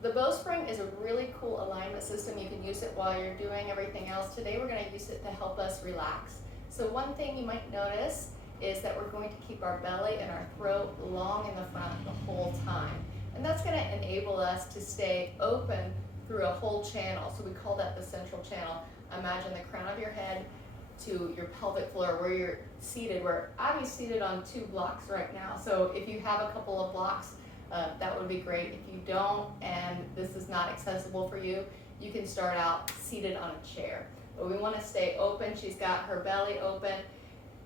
The Bowspring is a really cool alignment system. You can use it while you're doing everything else. Today we're going to use it to help us relax. So one thing you might notice is that we're going to keep our belly and our throat long in the front the whole time. And that's going to enable us to stay open through a whole channel. So we call that the central channel. Imagine the crown of your head to your pelvic floor where you're seated. Where Abby's seated on 2 blocks right now. So if you have a couple of blocks, that would be great. If you don't, and this is not accessible for you, you can start out seated on a chair. But we want to stay open. She's got her belly open.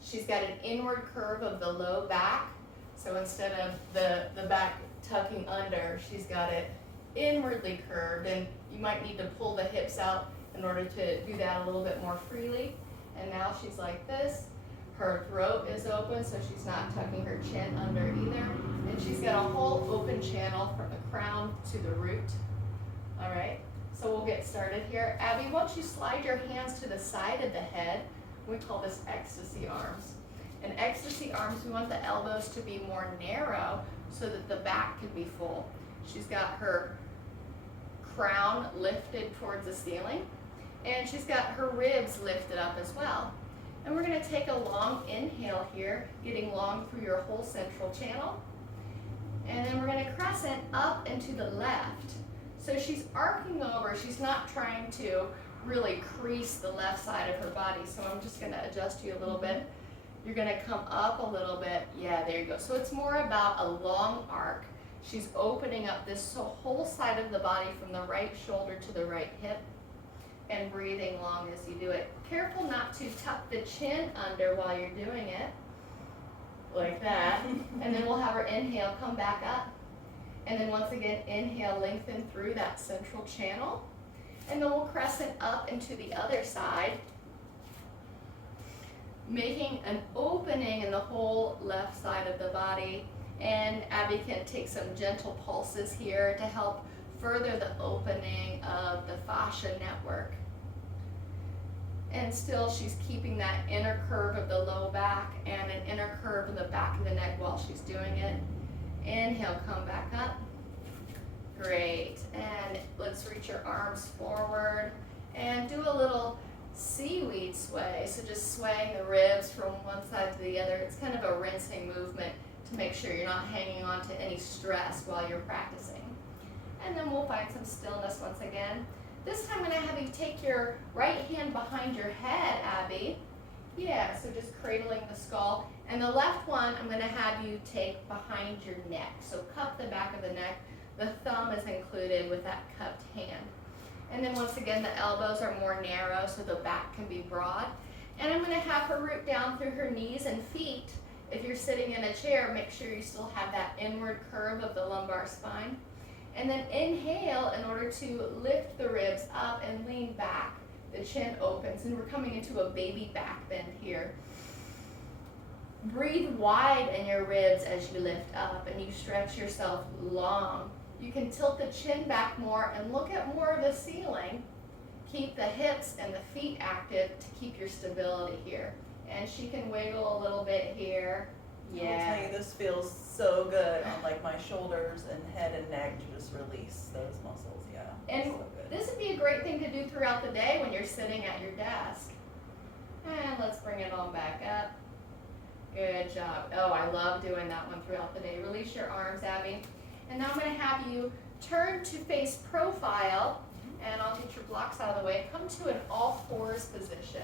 She's got an inward curve of the low back. So instead of the back tucking under, she's got it inwardly curved. And you might need to pull the hips out in order to do that a little bit more freely. And now she's like this. Her throat is open, so she's not tucking her chin under either. And she's got a whole open channel from the crown to the root. All right, so we'll get started here. Abby, once you slide your hands to the side of the head, we call this ecstasy arms. In ecstasy arms, we want the elbows to be more narrow so that the back can be full. She's got her crown lifted towards the ceiling, and she's got her ribs lifted up as well. And we're going to take a long inhale here, getting long through your whole central channel. And then we're going to crescent up and to the left. So she's arcing over. She's not trying to really crease the left side of her body. So I'm just going to adjust you a little bit. You're going to come up a little bit. Yeah, there you go. So it's more about a long arc. She's opening up this whole side of the body from the right shoulder to the right hip. And breathing long as you do it. Careful not to tuck the chin under while you're doing it, like that. And then we'll have her inhale, come back up. And then once again, inhale, lengthen through that central channel. And then we'll crescent up into the other side, making an opening in the whole left side of the body. And Abby can take some gentle pulses here to help further the opening of the fascia network. And still she's keeping that inner curve of the low back and an inner curve in the back of the neck while she's doing it. Inhale, come back up. Great. And let's reach your arms forward and do a little seaweed sway. So just swaying the ribs from one side to the other. It's kind of a rinsing movement to make sure you're not hanging on to any stress while you're practicing. And then we'll find some stillness once again. This time I'm going to have you take your right hand behind your head, Abby. Yeah, so just cradling the skull. And the left one I'm going to have you take behind your neck. So cup the back of the neck. The thumb is included with that cupped hand. And then once again, the elbows are more narrow so the back can be broad. And I'm going to have her root down through her knees and feet. If you're sitting in a chair, make sure you still have that inward curve of the lumbar spine. And then inhale in order to lift the ribs up and lean back. The chin opens, and we're coming into a baby back bend here. Breathe wide in your ribs as you lift up and you stretch yourself long. You can tilt the chin back more and look at more of the ceiling. Keep the hips and the feet active to keep your stability here. And she can wiggle a little bit here. Yeah. I'll tell you, this feels so good on like my shoulders and head and neck to just release those muscles. Yeah. And so good. this would be a great thing to do throughout the day when you're sitting at your desk. And let's bring it on back up. Good job. Oh, I love doing that one throughout the day. Release your arms, Abby. And now I'm going to have you turn to face profile, and I'll get your blocks out of the way. Come to an all fours position.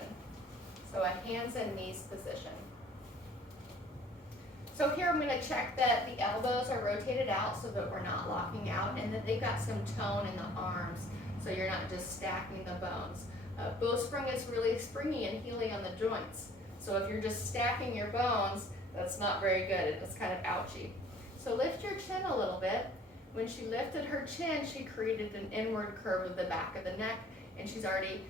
So a hands and knees position. So here I'm going to check that the elbows are rotated out so that we're not locking out, and that they've got some tone in the arms so you're not just stacking the bones. Bowspring is really springy and healing on the joints. So if you're just stacking your bones, that's not very good. It's kind of ouchy. So lift your chin a little bit. When she lifted her chin, she created an inward curve of the back of the neck, and she's already,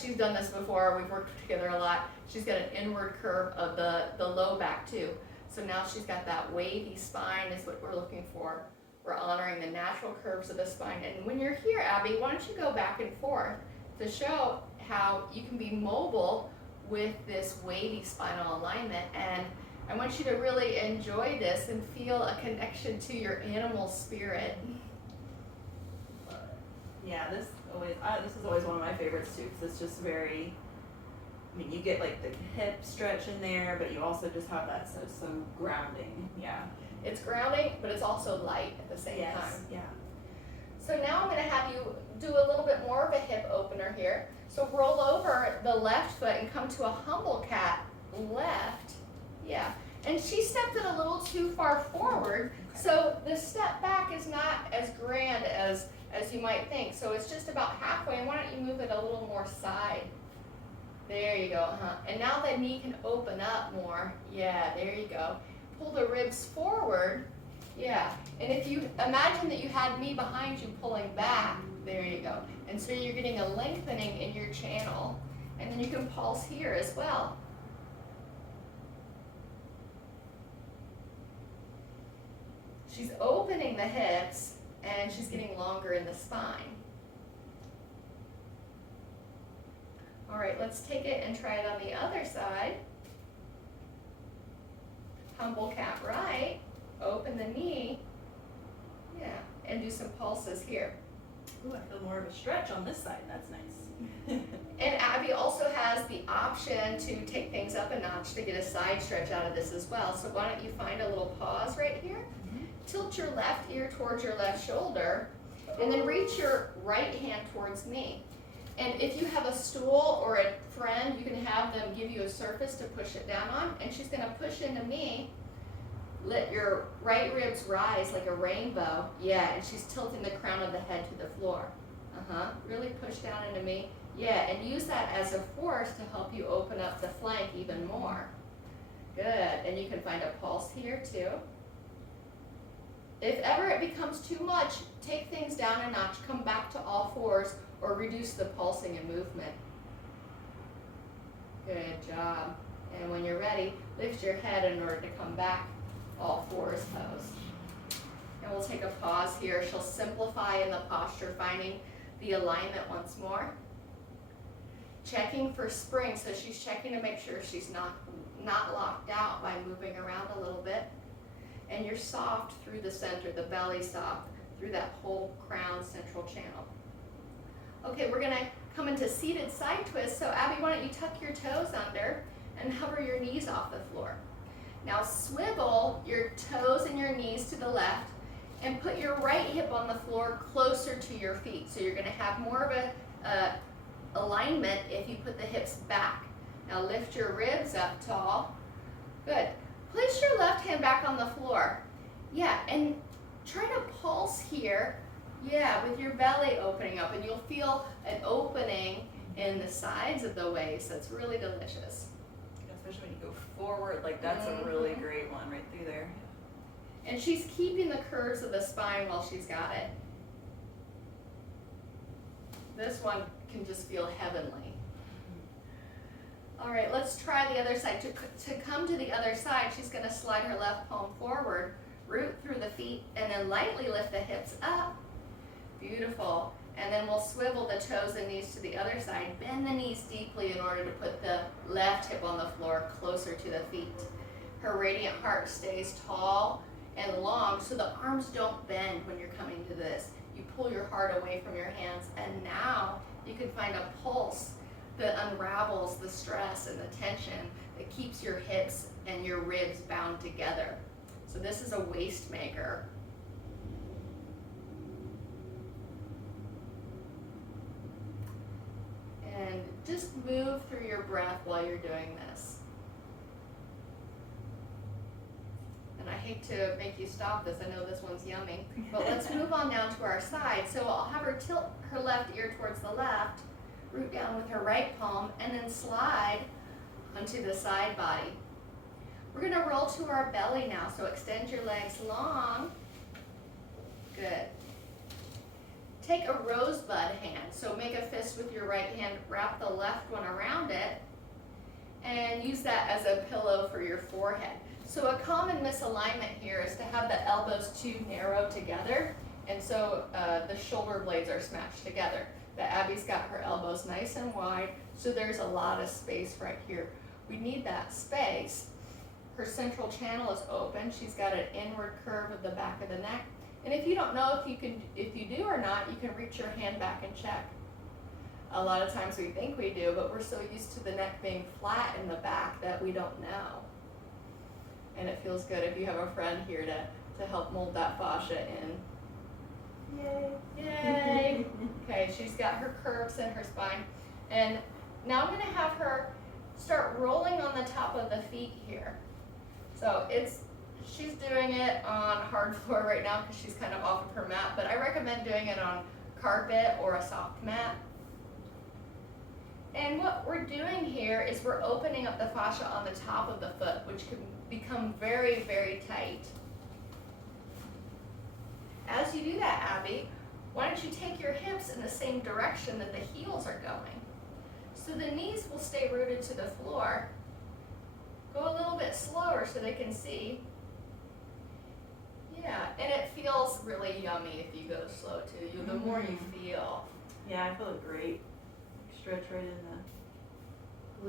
she's done this before. We've worked together a lot. She's got an inward curve of the low back too. So now she's got that wavy spine is what we're looking for. We're honoring the natural curves of the spine. And when you're here, Abby, why don't you go back and forth to show how you can be mobile with this wavy spinal alignment. And I want you to really enjoy this and feel a connection to your animal spirit. Yeah, this is always one of my favorites too, because it's just very, I mean, you get like the hip stretch in there, but you also just have that some grounding, yeah. It's grounding, but it's also light at the same time. Yeah. So now I'm gonna have you do a little bit more of a hip opener here. So roll over the left foot and come to a humble cat left. Yeah, and she stepped it a little too far forward, so the step back is not as grand as you might think. So it's just about halfway, and why don't you move it a little more side? There you go, and now the knee can open up more. Yeah, there you go. Pull the ribs forward. Yeah, and if you imagine that you had me behind you pulling back, there you go. And so you're getting a lengthening in your channel, and then you can pulse here as well. She's opening the hips, and she's getting longer in the spine. All right, let's take it and try it on the other side. Humble cat right, open the knee, yeah, and do some pulses here. Ooh, I feel more of a stretch on this side, that's nice. And Abby also has the option to take things up a notch to get a side stretch out of this as well. So why don't you find a little pause right here? Tilt your left ear towards your left shoulder, and then reach your right hand towards me. And if you have a stool or a friend, you can have them give you a surface to push it down on, and she's gonna push into me. Let your right ribs rise like a rainbow. Yeah, and she's tilting the crown of the head to the floor. Really push down into me. Yeah, and use that as a force to help you open up the flank even more. Good, and you can find a pulse here too. If ever it becomes too much, take things down a notch, come back to all fours, or reduce the pulsing and movement. Good job. And when you're ready, lift your head in order to come back, all fours pose. And we'll take a pause here. She'll simplify in the posture, finding the alignment once more. Checking for spring, so she's checking to make sure she's not locked out by moving around a little bit. And you're soft through the center, the belly soft, through that whole crown central channel. Okay, we're gonna come into seated side twist. So Abby, why don't you tuck your toes under and hover your knees off the floor. Now swivel your toes and your knees to the left and put your right hip on the floor closer to your feet. So you're gonna have more of a alignment if you put the hips back. Now lift your ribs up tall. Good. Place your left hand back on the floor. Yeah, and try to pulse here. Yeah, with your belly opening up, and you'll feel an opening in the sides of the waist. That's really delicious. Especially when you go forward, like that's a really great one right through there. And she's keeping the curves of the spine while she's got it. This one can just feel heavenly. All right, let's try the other side. To come to the other side, she's gonna slide her left palm forward, root through the feet, and then lightly lift the hips up. Beautiful. And then we'll swivel the toes and knees to the other side. Bend the knees deeply in order to put the left hip on the floor closer to the feet. Her radiant heart stays tall and long, so the arms don't bend when you're coming to this. You pull your heart away from your hands, and now you can find a pulse that unravels the stress and the tension that keeps your hips and your ribs bound together. So this is a waist maker. And just move through your breath while you're doing this. And I hate to make you stop this, I know this one's yummy, but let's move on now to our side. So I'll have her tilt her left ear towards the left, root down with her right palm, and then slide onto the side body. We're gonna roll to our belly now, so extend your legs long. Good. Take a rosebud hand, so make a fist with your right hand, wrap the left one around it, and use that as a pillow for your forehead. So a common misalignment here is to have the elbows too narrow together, and so the shoulder blades are smashed together. But Abby's got her elbows nice and wide, so there's a lot of space right here. We need that space. Her central channel is open. She's got an inward curve of the back of the neck, And if you don't know if you do or not, you can reach your hand back and check. A lot of times we think we do, but we're so used to the neck being flat in the back that we don't know. And it feels good if you have a friend here to help mold that fascia in. Yay. Yay! Okay, she's got her curves in her spine. And now I'm gonna have her start rolling on the top of the feet here. So she's doing it on hard floor right now because she's kind of off of her mat, but I recommend doing it on carpet or a soft mat. And what we're doing here is we're opening up the fascia on the top of the foot, which can become very, very tight. As you do that, Abby, why don't you take your hips in the same direction that the heels are going? So the knees will stay rooted to the floor. Go a little bit slower so they can see. Yeah, and it feels really yummy if you go slow too. The more you feel. Yeah, I feel it great. Stretch right in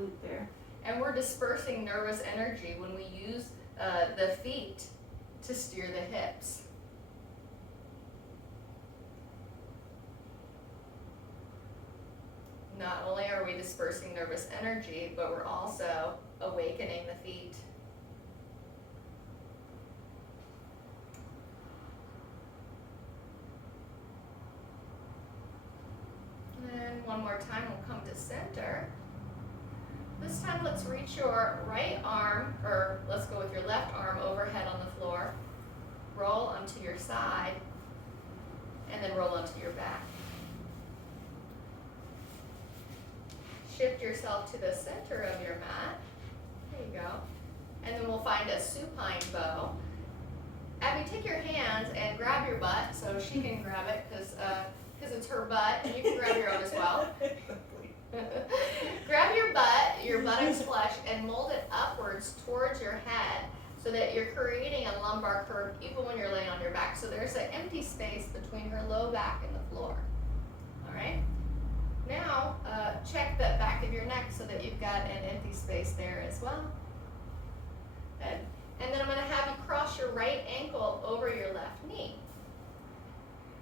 the glute there. And we're dispersing nervous energy when we use the feet to steer the hips. Not only are we dispersing nervous energy, but we're also awakening the feet. And one more time, we'll come to center. This time, let's reach your right arm, or let's go with your left arm overhead on the floor. Roll onto your side, and then roll onto your back. Shift yourself to the center of your mat. There you go. And then we'll find a supine bow. Abby, take your hands and grab your butt so she can grab it because it's her butt, and you can grab your own as well. Grab your buttocks flush, and mold it upwards towards your head so that you're creating a lumbar curve even when you're laying on your back. So there's an empty space between her low back and the floor. All right? Now, check the back of your neck so that you've got an empty space there as well. Good. And then I'm going to have you cross your right ankle over your left knee.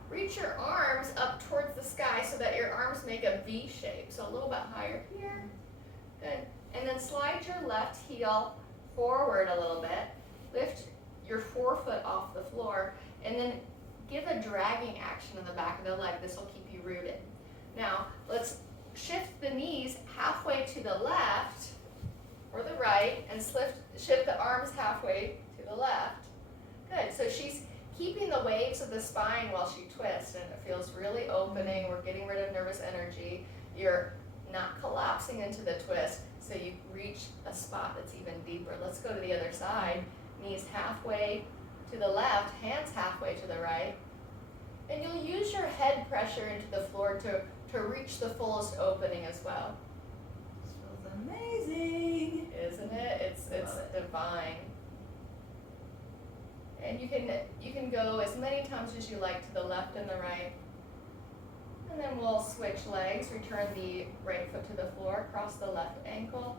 Reach your arms up towards the sky so that your arms make a V shape. So a little bit higher here. Good. And then slide your left heel forward a little bit. Lift your forefoot off the floor. And then give a dragging action in the back of the leg. This will keep you rooted. Now, let's shift the knees halfway to the left or the right and shift the arms halfway to the left. Good. So she's keeping the waves of the spine while she twists, and it feels really opening. We're getting rid of nervous energy. You're not collapsing into the twist, so you reach a spot that's even deeper. Let's go to the other side. Knees halfway to the left, hands halfway to the right. And you'll use your head pressure into the floor to reach the fullest opening as well. This feels amazing. Isn't it? It's divine. And you can go as many times as you like to the left and the right. And then we'll switch legs, return the right foot to the floor, cross the left ankle,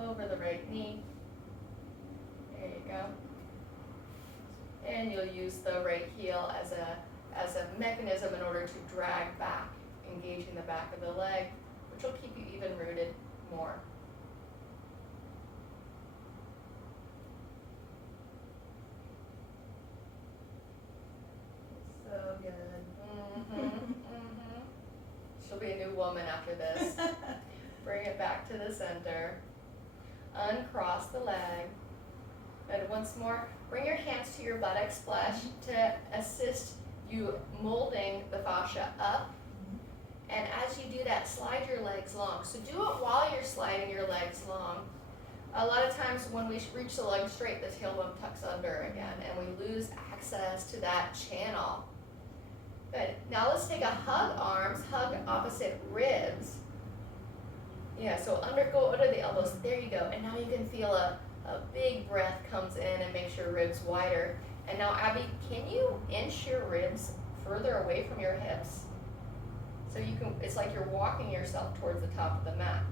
over the right knee. There you go. And you'll use the right heel as a mechanism in order to drag back, engaging the back of the leg, which will keep you even rooted more. So good. She'll be a new woman after this. Bring it back to the center. Uncross the leg. And once more, bring your hands to your buttocks flesh to assist you molding the fascia up. And as you do that, slide your legs long. So do it while you're sliding your legs long. A lot of times when we reach the leg straight, the tailbone tucks under again, and we lose access to that channel. Good. Now let's take a hug arms, hug opposite ribs. Yeah, so go under the elbows. There you go. And now you can feel a big breath comes in and makes your ribs wider. And now, Abby, can you inch your ribs further away from your hips? So you can, it's like you're walking yourself towards the top of the mat.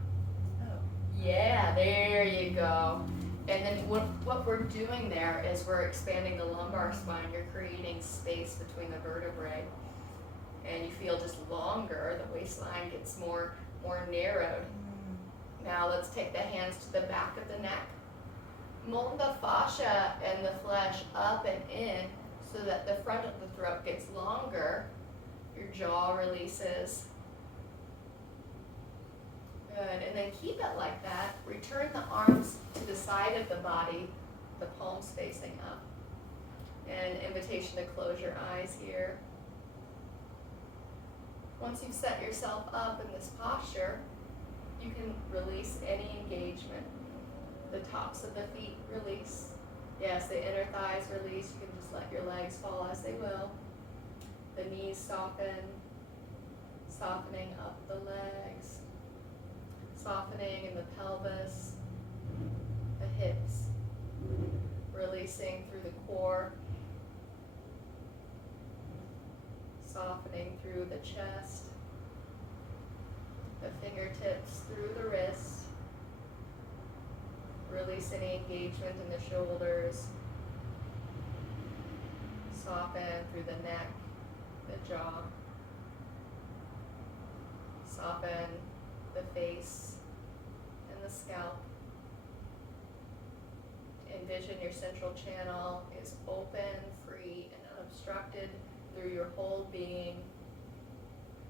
Oh. Yeah, there you go. And then what we're doing there is we're expanding the lumbar spine. You're creating space between the vertebrae. And you feel just longer. The waistline gets more narrowed. Now let's take the hands to the back of the neck. Mold the fascia and the flesh up and in so that the front of the throat gets longer. Your jaw releases. Good, and then keep it like that. Return the arms to the side of the body, the palms facing up. And invitation to close your eyes here. Once you've set yourself up in this posture, you can release any engagement. The tops of the feet release. Yes, the inner thighs release. You can just let your legs fall as they will. The knees soften, softening up the legs, softening in the pelvis, the hips, releasing through the core, softening through the chest, the fingertips through the wrists, release any engagement in the shoulders, soften through the neck, the jaw, soften the face and the scalp. Envision your central channel is open, free, and unobstructed through your whole being,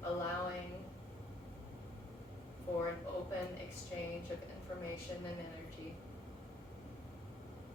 allowing for an open exchange of information and energy.